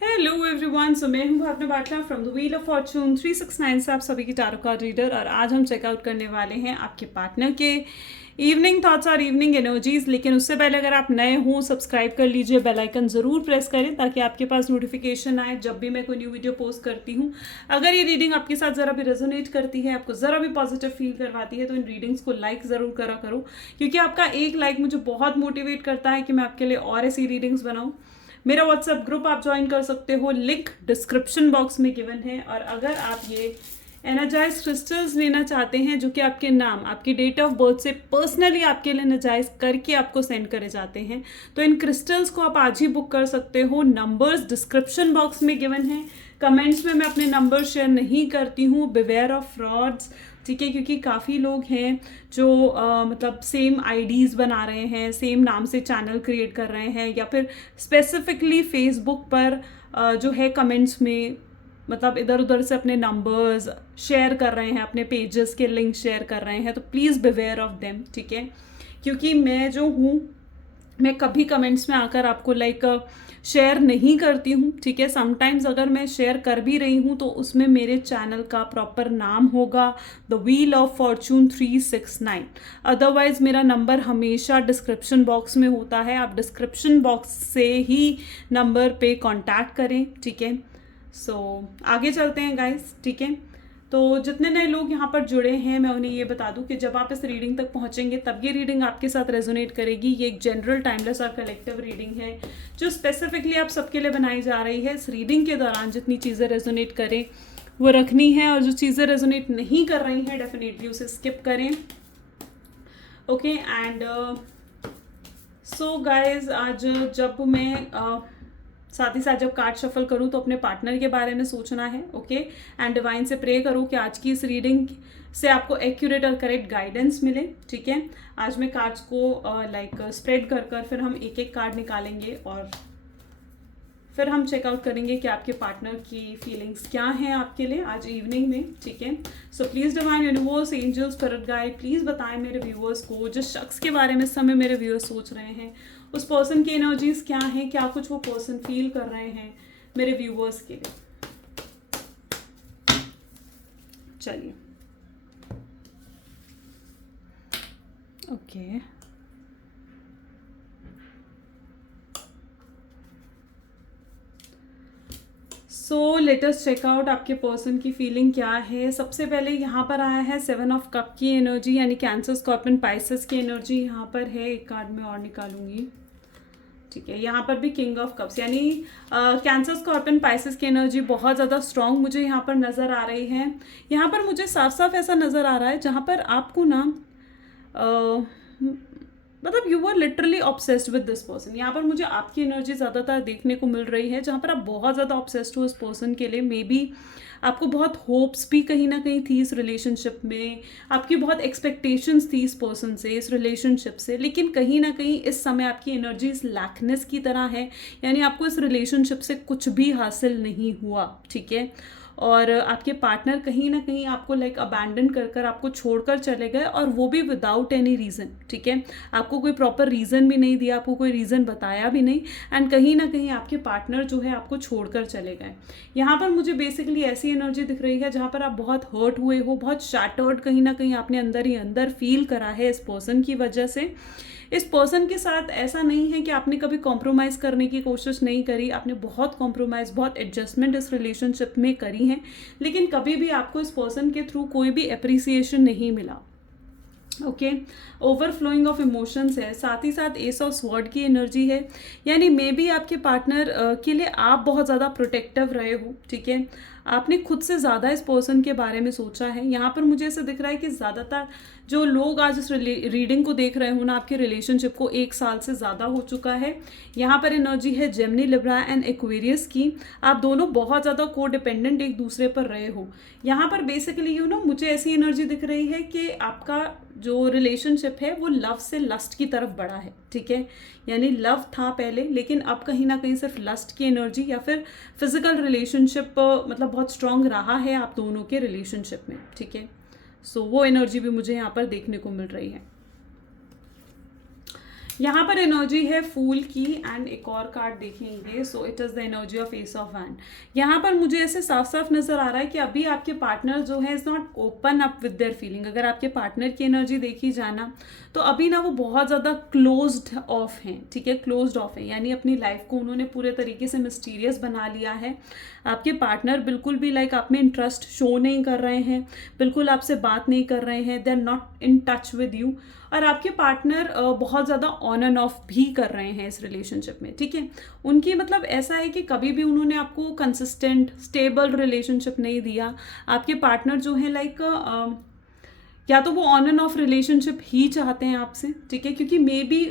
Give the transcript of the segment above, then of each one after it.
Hello everyone, so मैं हूँ Bhavna Batla from the wheel of fortune 369 से आप सभी की टैरो कार्ड रीडर। और आज हम चेकआउट करने वाले हैं आपके पार्टनर के इवनिंग थॉट्स और इवनिंग एनर्जीज। लेकिन उससे पहले अगर आप नए हो, सब्सक्राइब कर लीजिए, बेल आइकन ज़रूर प्रेस करें ताकि आपके पास नोटिफिकेशन आए जब भी मैं कोई न्यू वीडियो पोस्ट करती हूँ। अगर ये रीडिंग आपके साथ ज़रा भी रेजोनेट करती है, आपको ज़रा भी पॉजिटिव फील करवाती है, तो इन रीडिंग्स को लाइक ज़रूर करा करो, क्योंकि आपका एक लाइक मुझे बहुत मोटिवेट करता है कि मैं आपके लिए और ऐसी रीडिंग्स बनाऊँ। मेरा व्हाट्सएप ग्रुप आप ज्वाइन कर सकते हो, लिंक डिस्क्रिप्शन बॉक्स में गिवन है। और अगर आप ये एनर्जाइज क्रिस्टल्स लेना चाहते हैं जो कि आपके नाम, आपकी डेट ऑफ बर्थ से पर्सनली आपके लिए एनर्जाइज करके आपको सेंड करे जाते हैं, तो इन क्रिस्टल्स को आप आज ही बुक कर सकते हो। नंबर्स डिस्क्रिप्शन बॉक्स में गिवन है। कमेंट्स में मैं अपने नंबर शेयर नहीं करती हूँ, बिवेयर ऑफ फ्रॉड्स, ठीक है, क्योंकि काफ़ी लोग हैं जो मतलब सेम आईडीज़ बना रहे हैं, सेम नाम से चैनल क्रिएट कर रहे हैं, या फिर स्पेसिफिकली फेसबुक पर जो है कमेंट्स में मतलब इधर उधर से अपने नंबर्स शेयर कर रहे हैं, अपने पेजेस के लिंक शेयर कर रहे हैं। तो प्लीज़ बिवेयर ऑफ देम, ठीक है, क्योंकि मैं जो हूँ, मैं कभी कमेंट्स में आकर आपको शेयर नहीं करती हूँ, ठीक है। समटाइम्स अगर मैं शेयर कर भी रही हूँ तो उसमें मेरे चैनल का प्रॉपर नाम होगा, the wheel of fortune 369। Otherwise मेरा नंबर हमेशा डिस्क्रिप्शन बॉक्स में होता है, आप डिस्क्रिप्शन बॉक्स से ही नंबर पे कांटेक्ट करें, ठीक है। सो आगे चलते हैं गाइस, ठीक है। तो जितने नए लोग यहाँ पर जुड़े हैं, मैं उन्हें ये बता दूं कि जब आप इस रीडिंग तक पहुँचेंगे तब ये रीडिंग आपके साथ रेजोनेट करेगी। ये एक जनरल, टाइमलेस और कलेक्टिव रीडिंग है जो स्पेसिफिकली आप सबके लिए बनाई जा रही है। इस रीडिंग के दौरान जितनी चीज़ें रेजोनेट करें वो रखनी है, और जो चीज़ें रेजोनेट नहीं कर रही हैं डेफिनेटली उसे स्किप करें, ओके। एंड सो गाइज, आज जब मैं साथ ही साथ जब कार्ड शफल करूँ तो अपने पार्टनर के बारे में सोचना है, ओके। एंड डिवाइन से प्रे करूँ कि आज की इस रीडिंग से आपको एक्यूरेट और करेक्ट गाइडेंस मिले, ठीक है। आज मैं कार्ड्स को स्प्रेड कर कर फिर हम एक एक कार्ड निकालेंगे और फिर हम चेकआउट करेंगे कि आपके पार्टनर की फीलिंग्स क्या हैं आपके लिए आज इवनिंग में, ठीक है। So please divine universe, angels, spirit guide, please बताएं मेरे व्यूअर्स को, जिस शख्स के बारे में इस समय मेरे व्यूअर्स सोच रहे हैं, उस पर्सन की एनर्जीज क्या हैं, क्या कुछ वो पर्सन फील कर रहे हैं मेरे व्यूअर्स के लिए। चलिए, okay. So let us check out आपके पर्सन की फीलिंग क्या है। सबसे पहले यहाँ पर आया है 7 ऑफ कप की एनर्जी, यानी कैंसर, स्कॉर्पियन, पाइसेस की एनर्जी यहाँ पर है। एक कार्ड में और निकालूंगी, ठीक है। यहाँ पर भी किंग ऑफ कप्स, यानी कैंसर, स्कॉर्पियन, पाइसेस की एनर्जी बहुत ज़्यादा स्ट्रांग मुझे यहाँ पर नज़र आ रही है। यहाँ पर मुझे साफ साफ ऐसा नज़र आ रहा है जहाँ पर आपको ना मतलब you are literally obsessed with this person. यहाँ पर मुझे आपकी एनर्जी ज़्यादातर देखने को मिल रही है जहाँ पर आप बहुत ज़्यादा ऑब्सेस्ड हो इस पर्सन के लिए। मे बी आपको बहुत होप्स भी कहीं ना कहीं थी इस रिलेशनशिप में, आपकी बहुत एक्सपेक्टेशंस थी इस पर्सन से, इस रिलेशनशिप से, लेकिन कहीं ना कहीं इस समय आपकी एनर्जी इस लैकनेस की तरह है, यानी आपको इस रिलेशनशिप से कुछ भी हासिल नहीं हुआ, ठीक है। और आपके पार्टनर कहीं ना कहीं आपको अबैंडन कर कर आपको छोड़कर चले गए, और वो भी विदाउट एनी रीज़न, ठीक है। आपको कोई प्रॉपर रीज़न भी नहीं दिया, आपको कोई रीज़न बताया भी नहीं, एंड कहीं ना कहीं आपके पार्टनर जो है आपको छोड़कर चले गए। यहाँ पर मुझे बेसिकली ऐसी एनर्जी दिख रही है जहाँ पर आप बहुत हर्ट हुए हो, बहुत शैटर्ड कहीं ना कहीं आपने अंदर ही अंदर फील करा है इस पर्सन की वजह से। इस पर्सन के साथ ऐसा नहीं है कि आपने कभी कॉम्प्रोमाइज़ करने की कोशिश नहीं करी, आपने बहुत कॉम्प्रोमाइज़, बहुत एडजस्टमेंट इस रिलेशनशिप में करी है, लेकिन कभी भी आपको इस पर्सन के थ्रू कोई भी अप्रिसिएशन नहीं मिला, ओके। ओवरफ्लोइंग ऑफ इमोशंस है, साथ ही साथ एस ऑफ स्वॉर्ड की एनर्जी है, यानी मे बी आपके पार्टनर के लिए आप बहुत ज़्यादा प्रोटेक्टिव रहे हो, ठीक है। आपने खुद से ज़्यादा इस पर्सन के बारे में सोचा है। यहाँ पर मुझे ऐसा दिख रहा है कि ज़्यादातर जो लोग आज इस रीडिंग को देख रहे हो ना, आपके रिलेशनशिप को 1 साल से ज़्यादा हो चुका है। यहाँ पर एनर्जी है जेमिनी, लिब्रा एंड एक्वेरियस की। आप दोनों बहुत ज़्यादा को डिपेंडेंट एक दूसरे पर रहे हो। यहाँ पर बेसिकली मुझे ऐसी एनर्जी दिख रही है कि आपका जो रिलेशनशिप है वो लव से लस्ट की तरफ बढ़ा है, ठीक है। यानी लव था पहले, लेकिन अब कहीं ना कहीं सिर्फ लस्ट की एनर्जी या फिर फिजिकल रिलेशनशिप मतलब बहुत स्ट्रांग रहा है आप दोनों के रिलेशनशिप में, ठीक है। सो वो एनर्जी भी मुझे यहाँ पर देखने को मिल रही है। यहाँ पर एनर्जी है फूल की एंड एक और कार्ड देखेंगे. सो it is the energy of S of wand. यहाँ पर मुझे ऐसे साफ साफ नज़र आ रहा है कि अभी आपके पार्टनर जो है is not open up with their feeling. अगर आपके पार्टनर की एनर्जी देखी जाना तो अभी ना वो बहुत ज़्यादा क्लोज्ड ऑफ हैं. ठीक है, क्लोज्ड ऑफ है यानी अपनी लाइफ को उन्होंने पूरे तरीके से मिस्टीरियस बना लिया है. आपके पार्टनर बिल्कुल भी लाइक आप में इंटरेस्ट शो नहीं कर रहे हैं, बिल्कुल आपसे बात नहीं कर रहे हैं. They are not in touch with you. और आपके पार्टनर बहुत ज़्यादा ऑन एंड ऑफ भी कर रहे हैं इस रिलेशनशिप में. ठीक है, उनकी मतलब ऐसा है कि कभी भी उन्होंने आपको कंसिस्टेंट स्टेबल रिलेशनशिप नहीं दिया. आपके पार्टनर जो है लाइक या तो वो ऑन एंड ऑफ रिलेशनशिप ही चाहते हैं आपसे. ठीक है, क्योंकि मे बी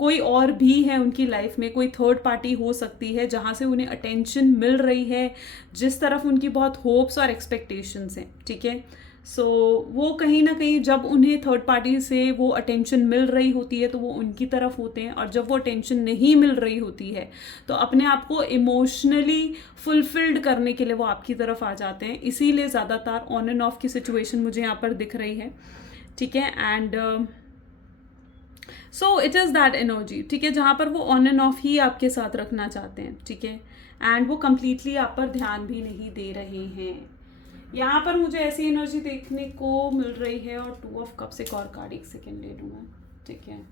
कोई और भी है उनकी लाइफ में, कोई थर्ड पार्टी हो सकती है जहाँ से उन्हें अटेंशन मिल रही है, जिस तरफ उनकी बहुत होप्स और एक्सपेक्टेशंस हैं. ठीक है, सो वो कहीं ना कहीं जब उन्हें थर्ड पार्टी से वो अटेंशन मिल रही होती है तो वो उनकी तरफ होते हैं, और जब वो अटेंशन नहीं मिल रही होती है तो अपने आप को इमोशनली फुलफिल्ड करने के लिए वो आपकी तरफ आ जाते हैं. इसीलिए ज़्यादातर ऑन एंड ऑफ की सिचुएशन मुझे यहाँ पर दिख रही है. ठीक है, and so it is that energy. ठीक है, जहाँ पर वो ऑन एंड ऑफ ही आपके साथ रखना चाहते हैं. ठीक है, एंड वो कंप्लीटली आप पर ध्यान भी नहीं दे रहे हैं. यहाँ पर मुझे ऐसी एनर्जी देखने को मिल रही है. और 2 ऑफ कप्स एक और कार्ड, एक सेकेंड ले लूँ मैं. ठीक है,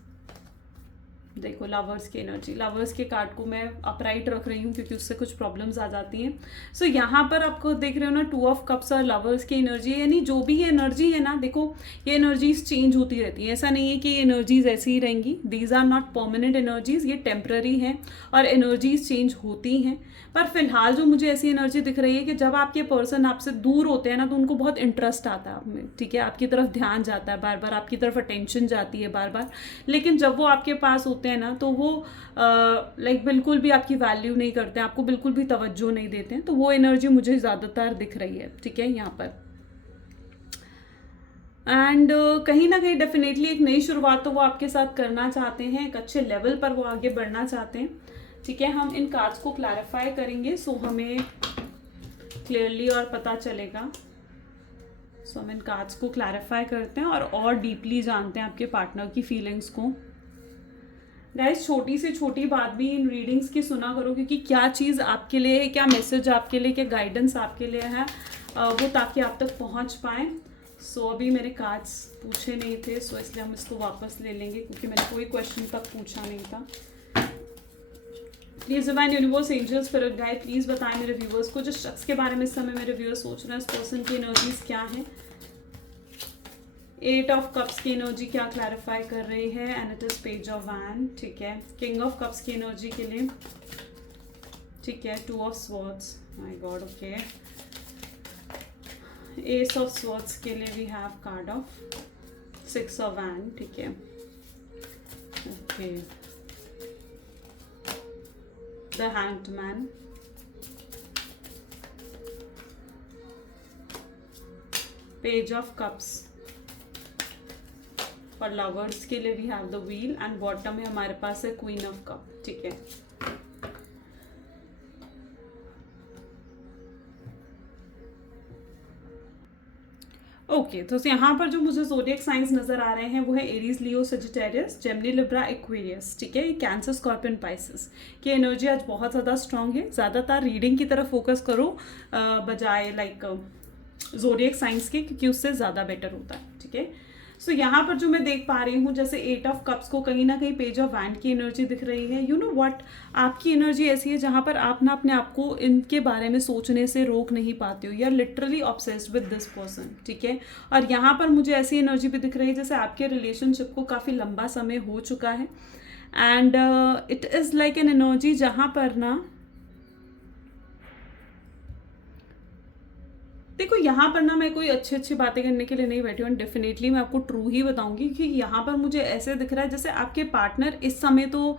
देखो लवर्स की एनर्जी. लवर्स के कार्ड को मैं अपराइट रख रही हूँ क्योंकि उससे कुछ प्रॉब्लम्स आ जाती हैं. सो यहाँ पर आपको देख रहे हो ना 2 ऑफ कप्स और लवर्स की एनर्जी, यानी जो भी ये एनर्जी है ना, देखो ये एनर्जीज चेंज होती रहती हैं. ऐसा नहीं है कि ये एनर्जीज ऐसी ही रहेंगी. These are not permanent energies, ये टेम्पररी हैं और एनर्जीज चेंज होती हैं. पर फिलहाल जो मुझे ऐसी एनर्जी दिख रही है कि जब आपके पर्सन आपसे दूर होते हैं ना तो उनको बहुत इंटरेस्ट आता है आप में. ठीक है, आपकी तरफ ध्यान जाता है बार बार, आपकी तरफ अटेंशन जाती है बार बार. लेकिन जब वो आपके पास होते हैं ना तो वो लाइक बिल्कुल भी आपकी वैल्यू नहीं करते हैं, आपको बिल्कुल भी तवज्जो नहीं देते हैं. तो वो एनर्जी मुझे ज़्यादातर दिख रही है. ठीक है, यहाँ पर एंड कहीं ना कहीं डेफिनेटली एक नई शुरुआत तो वो आपके साथ करना चाहते हैं. एक अच्छे लेवल पर वो आगे बढ़ना चाहते हैं. ठीक है, हम इन कार्ड्स को क्लैरिफाई करेंगे सो हमें क्लियरली और पता चलेगा. सो हम इन कार्ड्स को क्लैरिफाई करते हैं और डीपली जानते हैं आपके पार्टनर की फीलिंग्स को. गाइस, छोटी से छोटी बात भी इन रीडिंग्स की सुना करो, क्योंकि क्या चीज़ आपके लिए है, क्या मैसेज आपके लिए, क्या गाइडेंस आपके लिए है, वो ताकि आप तक पहुंच पाए. सो अभी मेरे कार्ड्स पूछे नहीं थे, सो इसलिए हम इसको वापस ले लेंगे क्योंकि मैंने कोई क्वेश्चन तक पूछा नहीं था. Please divine universe, angels, spirit guide, please बताएं मेरे व्यूवर्स को जिस शख्स के बारे में इस समय मेरे व्यूवर्स सोच रहे हैं, उस पर्सन की एनर्जीज क्या है. 8 ऑफ कप्स की एनर्जी क्या क्लैरिफाई कर रही है, and it is page of वैन. ठीक है, किंग ऑफ कप्स की एनर्जी के लिए. ठीक है, 2 of swords, my God. Okay, ace of swords के लिए we have card of 6 of वैन. ठीक है, okay, the hanged man. Page of cups और लवर्स के लिए we have the wheel, and bottom में हमारे पास है क्वीन ऑफ कप. ठीक है, ओके, तो यहाँ पर जो मुझे ज़ोडिएक साइंस नज़र आ रहे हैं वो है एरीज, लियो, सजिटेरियस, जेमिनी, लिब्रा, एक्वेरियस. ठीक है, कैंसर, स्कॉर्पियन, पाइसेस की एनर्जी आज बहुत ज़्यादा स्ट्रांग है. ज़्यादातर रीडिंग की तरफ फोकस करो बजाय लाइक ज़ोडिएक साइंस के, क्योंकि उससे ज़्यादा बेटर होता है. ठीक है, सो यहाँ पर जो मैं देख पा रही हूँ जैसे 8 ऑफ कप्स को कहीं ना कहीं पेज ऑफ वैंड की एनर्जी दिख रही है. यू नो व्हाट, आपकी एनर्जी ऐसी है जहाँ पर आप ना अपने आप को इनके बारे में सोचने से रोक नहीं पाते हो. You are literally obsessed with this person. ठीक है, और यहाँ पर मुझे ऐसी एनर्जी भी दिख रही है जैसे आपके रिलेशनशिप को काफ़ी लंबा समय हो चुका है. And it is like an energy जहाँ पर ना देखो, यहाँ पर ना मैं कोई अच्छी बातें करने के लिए नहीं बैठी हूँ. डेफिनेटली मैं आपको ट्रू ही बताऊंगी, क्योंकि यहाँ पर मुझे ऐसे दिख रहा है जैसे आपके पार्टनर इस समय तो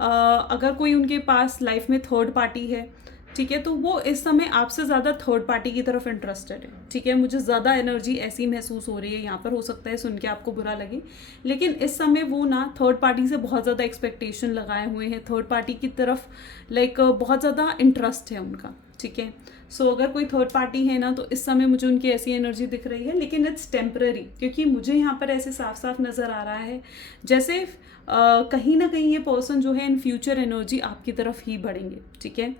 अगर कोई उनके पास लाइफ में थर्ड पार्टी है, ठीक है, तो वो इस समय आपसे ज़्यादा थर्ड पार्टी की तरफ इंटरेस्टेड है. ठीक है, मुझे ज़्यादा एनर्जी ऐसी महसूस हो रही है यहाँ पर. हो सकता है सुन के आपको बुरा लगे, लेकिन इस समय वो ना थर्ड पार्टी से बहुत ज़्यादा एक्सपेक्टेशन लगाए हुए हैं. थर्ड पार्टी की तरफ लाइक बहुत ज़्यादा इंटरेस्ट है उनका. ठीक है। सो अगर कोई थर्ड पार्टी है ना, तो इस समय मुझे उनकी ऐसी एनर्जी दिख रही है, लेकिन इट्स टेम्पररी, क्योंकि मुझे यहाँ पर ऐसे साफ साफ नज़र आ रहा है जैसे कहीं ना कहीं ये पर्सन जो है इन फ्यूचर एनर्जी आपकी तरफ ही बढ़ेंगे, ठीक है।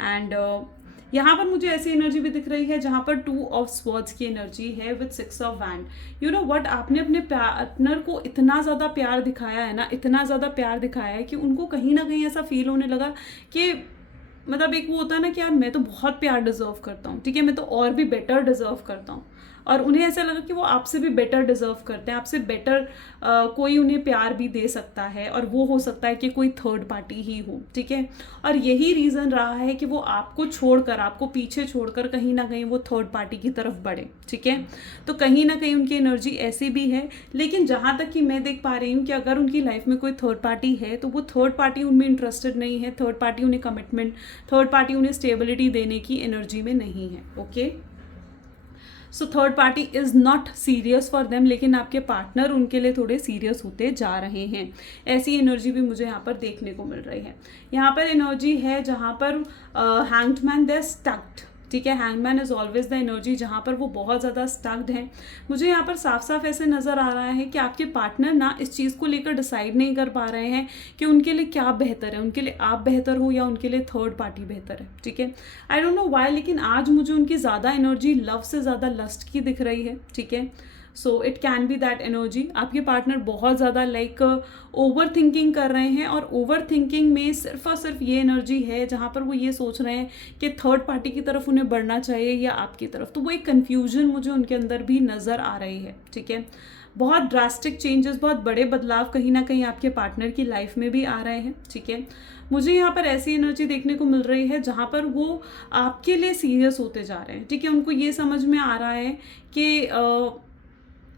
एंड यहाँ पर मुझे ऐसी एनर्जी भी दिख रही है जहाँ पर 2 ऑफ स्वॉर्ड्स की एनर्जी है with 6 of wand. You know what, आपने अपने पार्टनर को इतना ज़्यादा प्यार दिखाया है ना, इतना ज़्यादा प्यार दिखाया है कि उनको कहीं ना कहीं ऐसा फील होने लगा कि मतलब एक वो होता है ना कि यार मैं तो बहुत प्यार डिजर्व करता हूँ, ठीक है, मैं तो और भी बेटर डिजर्व करता हूँ, और उन्हें ऐसा लगा कि वो आपसे भी बेटर डिजर्व करते हैं, आपसे बेटर कोई उन्हें प्यार भी दे सकता है, और वो हो सकता है कि कोई थर्ड पार्टी ही हो, ठीक है। और यही रीज़न रहा है कि वो आपको छोड़कर, आपको पीछे छोड़कर कहीं ना कहीं वो थर्ड पार्टी की तरफ बढ़े, ठीक है। तो कहीं ना कहीं उनकी एनर्जी ऐसी भी है, लेकिन जहाँ तक कि मैं देख पा रही हूँ कि अगर उनकी लाइफ में कोई थर्ड पार्टी है तो वो थर्ड पार्टी उनमें इंटरेस्टेड नहीं है, थर्ड पार्टी उन्हें कमिटमेंट, थर्ड पार्टी उन्हें स्टेबिलिटी देने की एनर्जी में नहीं है, okay. So third party is not serious for them, लेकिन आपके पार्टनर उनके लिए थोड़े सीरियस होते जा रहे हैं, ऐसी एनर्जी भी मुझे यहाँ पर देखने को मिल रही है। यहाँ पर एनर्जी है जहाँ पर हैंग्ड मैन दे स्टक्ड, ठीक है। Hangman is always the energy जहाँ पर वो बहुत ज़्यादा स्टक्ड हैं। मुझे यहाँ पर साफ साफ ऐसे नज़र आ रहा है कि आपके पार्टनर ना इस चीज़ को लेकर डिसाइड नहीं कर पा रहे हैं कि उनके लिए क्या बेहतर है, उनके लिए आप बेहतर हो या उनके लिए थर्ड पार्टी बेहतर है, ठीक है। आई डोंट नो व्हाई, लेकिन आज मुझे उनकी ज़्यादा एनर्जी लव से ज़्यादा लस्ट की दिख रही है, ठीक है। So it can be that energy. आपके पार्टनर बहुत ज़्यादा लाइक ओवर थिंकिंग कर रहे हैं, और ओवर थिंकिंग में सिर्फ और सिर्फ ये एनर्जी है जहाँ पर वो ये सोच रहे हैं कि थर्ड पार्टी की तरफ उन्हें बढ़ना चाहिए या आपकी तरफ। तो वो एक कन्फ्यूजन मुझे उनके अंदर भी नज़र आ रही है, ठीक है। बहुत ड्रास्टिक चेंजेस, बहुत बड़े बदलाव कहीं ना कहीं आपके पार्टनर की लाइफ में भी आ रहे हैं, ठीक है। मुझे यहाँ पर ऐसी एनर्जी देखने को मिल रही है जहाँ पर वो आपके लिए सीरियस होते जा रहे हैं, ठीक है। उनको ये समझ में आ रहा है कि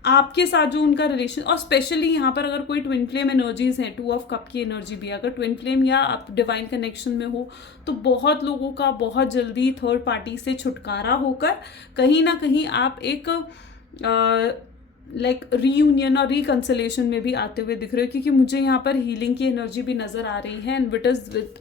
आपके साथ जो उनका रिलेशन, और स्पेशली यहाँ पर अगर कोई ट्विन फ्लेम एनर्जीज हैं, 2 ऑफ कप की एनर्जी भी अगर ट्विन फ्लेम या आप डिवाइन कनेक्शन में हो, तो बहुत लोगों का बहुत जल्दी थर्ड पार्टी से छुटकारा होकर कहीं ना कहीं आप एक लाइक रीयूनियन और रिकन्सिलेशन में भी आते हुए दिख रहे हो, क्योंकि मुझे यहाँ पर हीलिंग की एनर्जी भी नज़र आ रही है, and it is with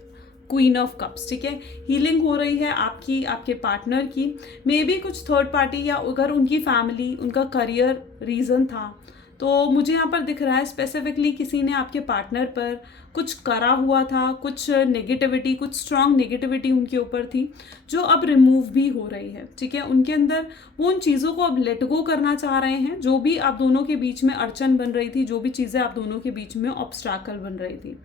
queen of cups, ठीक है। हीलिंग हो रही है आपकी, आपके पार्टनर की, मे बी कुछ थर्ड पार्टी या अगर उनकी फैमिली, उनका करियर रीज़न था, तो मुझे यहाँ पर दिख रहा है स्पेसिफिकली किसी ने आपके पार्टनर पर कुछ करा हुआ था, कुछ नेगेटिविटी, कुछ स्ट्रॉन्ग नेगेटिविटी उनके ऊपर थी जो अब रिमूव भी हो रही है, ठीक है। उनके अंदर वो उन चीज़ों को अब लेट गो करना चाह रहे हैं जो भी आप दोनों के बीच में अड़चन बन रही थी, जो भी चीज़ें आप दोनों के बीच में ऑब्स्ट्रैकल बन रही थी,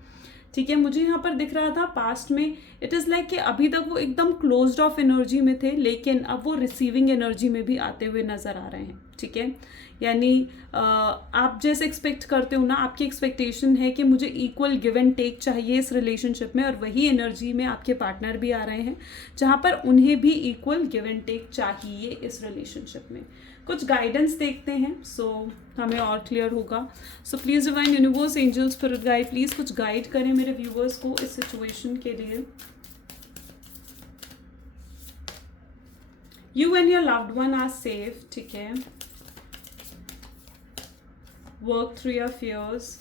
ठीक है। मुझे यहाँ पर दिख रहा था पास्ट में इट इज़ लाइक कि अभी तक वो एकदम क्लोज्ड ऑफ एनर्जी में थे, लेकिन अब वो रिसीविंग एनर्जी में भी आते हुए नज़र आ रहे हैं, ठीक है। यानी आप जैसे एक्सपेक्ट करते हो ना, आपकी एक्सपेक्टेशन है कि मुझे इक्वल गिव एंड टेक चाहिए इस रिलेशनशिप में, और वही एनर्जी में आपके पार्टनर भी आ रहे हैं जहाँ पर उन्हें भी इक्वल गिव एंड टेक चाहिए इस रिलेशनशिप में। कुछ गाइडेंस देखते हैं, सो हमें और क्लियर होगा। So please divine universe, angels, spirit guide, please कुछ गाइड करें मेरे व्यूवर्स को इस सिचुएशन के लिए। You and your loved one are safe, ठीक है। Work through your fears.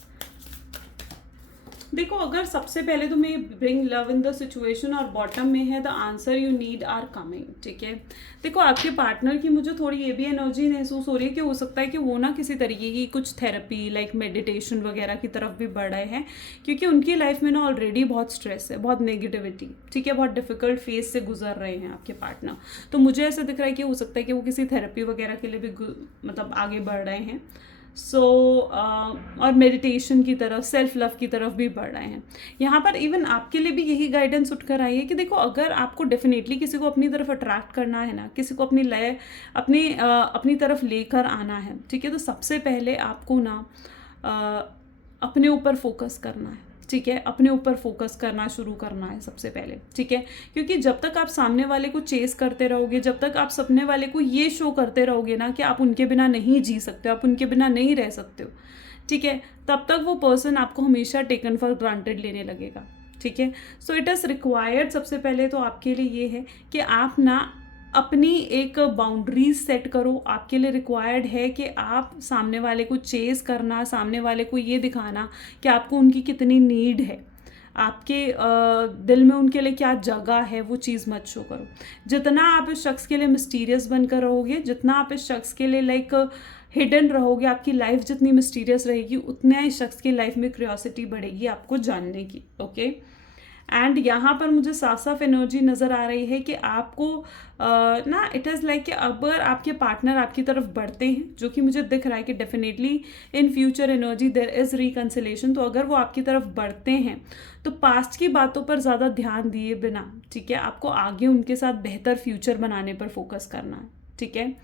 देखो, अगर सबसे पहले तो मैं bring love in the situation और बॉटम में है the answer you need are coming, ठीक है। देखो, आपके पार्टनर की मुझे थोड़ी ये भी एनर्जी महसूस हो रही है कि हो सकता है कि वो ना किसी तरीके की कुछ थेरेपी लाइक मेडिटेशन वगैरह की तरफ भी बढ़ रहे हैं, क्योंकि उनकी लाइफ में ना ऑलरेडी बहुत स्ट्रेस है, बहुत नेगेटिविटी, ठीक है, बहुत डिफिकल्ट फेज से गुजर रहे हैं आपके पार्टनर। तो मुझे ऐसा दिख रहा है कि हो सकता है कि वो किसी थेरेपी वगैरह के लिए भी मतलब आगे बढ़ रहे हैं। और मेडिटेशन की तरफ, सेल्फ लव की तरफ भी बढ़ रहे हैं। यहाँ पर इवन आपके लिए भी यही गाइडेंस उठकर आई है कि देखो, अगर आपको डेफिनेटली किसी को अपनी तरफ अट्रैक्ट करना है ना, किसी को अपनी तरफ लेकर आना है, ठीक है, तो सबसे पहले आपको ना अपने ऊपर फोकस करना है, ठीक है। अपने ऊपर फोकस करना शुरू करना है सबसे पहले, ठीक है। क्योंकि जब तक आप सामने वाले को चेस करते रहोगे, जब तक आप सामने वाले को ये शो करते रहोगे ना कि आप उनके बिना नहीं जी सकते हो, आप उनके बिना नहीं रह सकते हो, ठीक है, तब तक वो पर्सन आपको हमेशा टेकन फॉर ग्रांटेड लेने लगेगा, ठीक है। सो इट इज़ रिक्वायर्ड, सबसे पहले तो आपके लिए ये है कि आप ना अपनी एक बाउंड्रीज सेट करो। आपके लिए रिक्वायर्ड है कि आप सामने वाले को चेस करना, सामने वाले को ये दिखाना कि आपको उनकी कितनी नीड है। आपके दिल में उनके लिए क्या जगह है, वो चीज़ मत शो करो। जितना आप इस शख्स के लिए मिस्टीरियस बनकर रहोगे, जितना आप इस शख्स के लिए लाइक हिडन रहोगे, आपकी लाइफ जितनी मिस्टीरियस रहेगी, उतना इस शख्स की लाइफ में क्यूरियोसिटी बढ़ेगी आपको जानने की। ओके, एंड यहाँ पर मुझे साफ साफ एनर्जी नज़र आ रही है कि आपको ना इट इज़ लाइक कि अगर आपके पार्टनर आपकी तरफ बढ़ते हैं, जो कि मुझे दिख रहा है कि definitely in future energy there is reconciliation, तो अगर वो आपकी तरफ बढ़ते हैं तो पास्ट की बातों पर ज़्यादा ध्यान दिए बिना, ठीक है, आपको आगे उनके साथ बेहतर फ्यूचर बनाने पर फोकस करना है। ठीक है,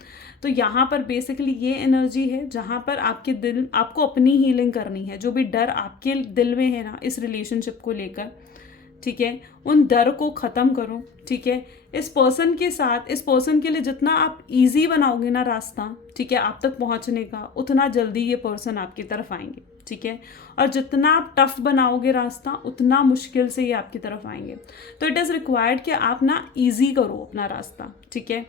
तो यहाँ पर बेसिकली ये एनर्जी है जहाँ पर आपके दिल, आपको अपनी हीलिंग करनी है। जो भी डर आपके दिल में है ना इस रिलेशनशिप को लेकर, ठीक है, उन डर को ख़त्म करो। ठीक है, इस पर्सन के साथ, इस पर्सन के लिए जितना आप इजी बनाओगे ना रास्ता, ठीक है, आप तक पहुंचने का, उतना जल्दी ये पर्सन आपकी तरफ आएंगे। ठीक है, और जितना आप टफ बनाओगे रास्ता, उतना मुश्किल से ये आपकी तरफ आएंगे। तो इट इज़ रिक्वायर्ड कि आप ना ईजी करो अपना रास्ता। ठीक है,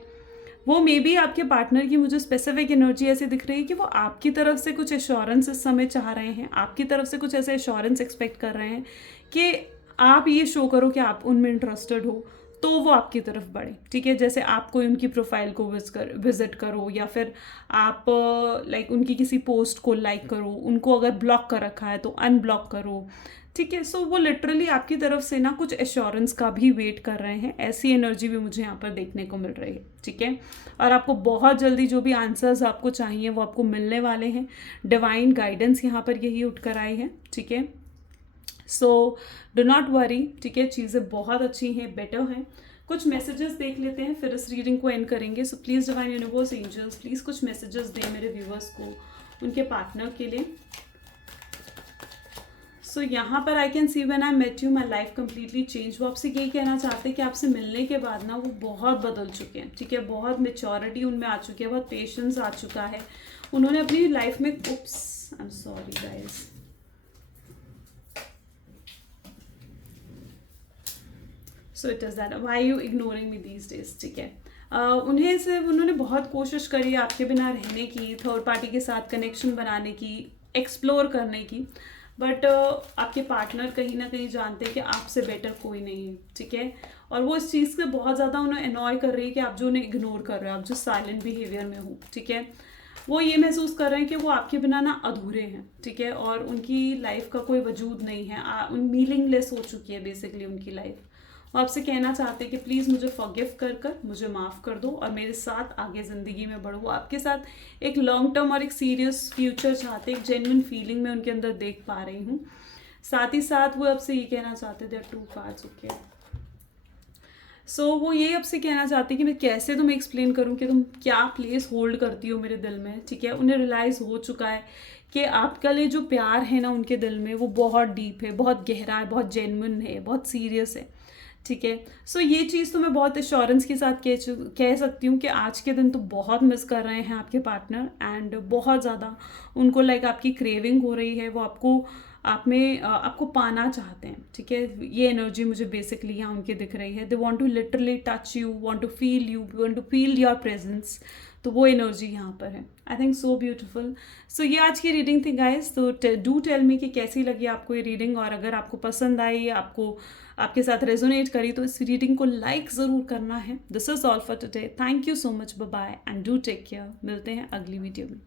वो मे बी आपके पार्टनर की मुझे स्पेसिफिक एनर्जी ऐसी दिख रही है कि वो आपकी तरफ से कुछ एश्योरेंस इस समय चाह रहे हैं, आपकी तरफ से कुछ ऐसे एश्योरेंस एक्सपेक्ट कर रहे हैं कि आप ये शो करो कि आप उनमें इंटरेस्टेड हो, तो वो आपकी तरफ बढ़े। ठीक है, जैसे आप कोई उनकी प्रोफाइल को विजिट करो, या फिर आप लाइक उनकी किसी पोस्ट को लाइक करो, उनको अगर ब्लॉक कर रखा है तो अनब्लॉक करो। ठीक है, सो वो लिटरली आपकी तरफ से ना कुछ एश्योरेंस का भी वेट कर रहे हैं। ऐसी एनर्जी भी मुझे यहाँ पर देखने को मिल रही है। ठीक है, और आपको बहुत जल्दी जो भी आंसर्स आपको चाहिए वो आपको मिलने वाले हैं। डिवाइन गाइडेंस यहाँ पर यही उठ कर आई है। ठीक है, सो डो नॉट वरी। ठीक है, चीज़ें बहुत अच्छी हैं, बेटर हैं। कुछ मैसेजेस देख लेते हैं, फिर इस रीडिंग को एंड करेंगे। So please divine universe angels please कुछ मैसेजेस दें मेरे व्यूवर्स को उनके पार्टनर के लिए। सो यहाँ पर I can see when I met you my life completely change. वो आपसे यही कहना चाहते हैं कि आपसे मिलने के बाद ना वो बहुत बदल चुके हैं। ठीक है, बहुत मेच्योरिटी उनमें आ चुकी है, बहुत पेशेंस आ चुका है। उन्होंने अपनी लाइफ में oops, I am sorry guys, so it is that why you ignoring me these days. ठीक है, उन्हें से उन्होंने बहुत कोशिश करी आपके बिना रहने की, थर्ड पार्टी के साथ कनेक्शन बनाने की, एक्सप्लोर करने की, बट आपके पार्टनर कहीं ना कहीं जानते हैं कि आपसे बेटर कोई नहीं है। ठीक है, और वो इस चीज़ से बहुत ज़्यादा उन्हें अनॉय कर रही है कि आप जो उन्हें इग्नोर कर रहे हो, आप जो साइलेंट बिहेवियर में हो। ठीक है, वो ये महसूस कर रहे हैं कि वो आपके बिना ना अधूरे हैं। ठीक है, और उनकी लाइफ का कोई वजूद नहीं है, उन मीनिंगलेस हो चुकी है बेसिकली उनकी लाइफ। वो आपसे कहना चाहते हैं कि प्लीज़ मुझे फॉरगिव कर मुझे माफ़ कर दो और मेरे साथ आगे ज़िंदगी में बढ़ो। वो आपके साथ एक लॉन्ग टर्म और एक सीरियस फ्यूचर चाहते, एक जेन्युइन फीलिंग मैं उनके अंदर देख पा रही हूँ। साथ ही साथ वो आपसे ये कहना चाहते थे, 2 कार्ड्स ओके। सो वो ये आपसे कहना चाहते हैं कि मैं कैसे तुम्हें एक्सप्लेन करूँ कि तुम क्या प्लेस होल्ड करती हो मेरे दिल में। ठीक है, उन्हें रियलाइज़ हो चुका है कि आपका लिए जो प्यार है ना उनके दिल में, वो बहुत डीप है, बहुत गहरा है, बहुत जेन्युइन है, बहुत सीरियस है। ठीक है, सो ये चीज़ तो मैं बहुत एश्योरेंस के साथ कह सकती हूँ कि आज के दिन तो बहुत मिस कर रहे हैं आपके पार्टनर, एंड बहुत ज़्यादा उनको लाइक आपकी क्रेविंग हो रही है। वो आपको पाना चाहते हैं। ठीक है, ये एनर्जी मुझे बेसिकली यहाँ उनके दिख रही है। They want to literally touch you, want to feel you, want to feel your presence. तो वो एनर्जी यहाँ पर है। I think so beautiful. सो ये आज की रीडिंग थी गाइस। तो डू टेल मी कि कैसी लगी आपको ये रीडिंग, और अगर आपको पसंद आई, आपको आपके साथ रेजोनेट करी, तो इस रीडिंग को लाइक ज़रूर करना है। This is all for today. Thank you so much, bye bye and do take care. मिलते हैं अगली वीडियो में।